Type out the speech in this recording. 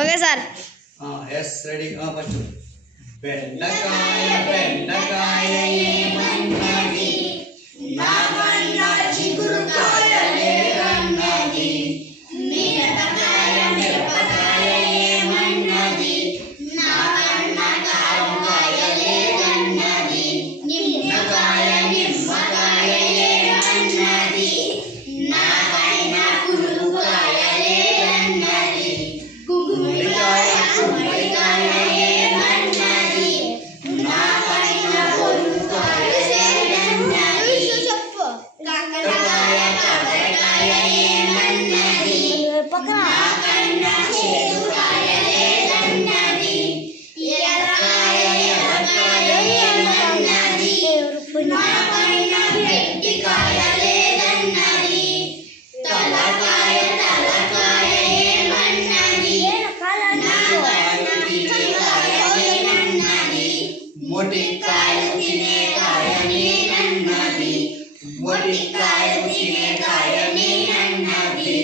Okay sir. Yes ready first బెండకాయ బెండకాయ ఏమన్నది నాకన్న చిగురుకాయ లేదన్నది మిరపకాయ మిరపకాయ ఏమన్నది నాకన్న కారంకాయ లేదన్నది నిమ్మకాయ నిమ్మకాయ ఏమన్నది నాకన్న కురుకాయ లేదన్నది గుమ్మడికాయ గుమ్మడికాయ ఏమన్నది నాకన్న పొరుకాయ లేదన్నది కాకరకాయ కాకరకాయ ఏమన్నది నాకన్న చేదుకాయ లేదన్నది ఎర్రకాయ ఎర్రకాయ ఏమన్నది నాకన్న గట్టికాయ లేదన్నది తలకాయ తలకాయ ఏమన్నది నాకన్న తినేకాయ లేదన్నది మొటికాయలు తినేకాయ నేనన్నది మొటికాయలు తినేకాయ నేనన్నది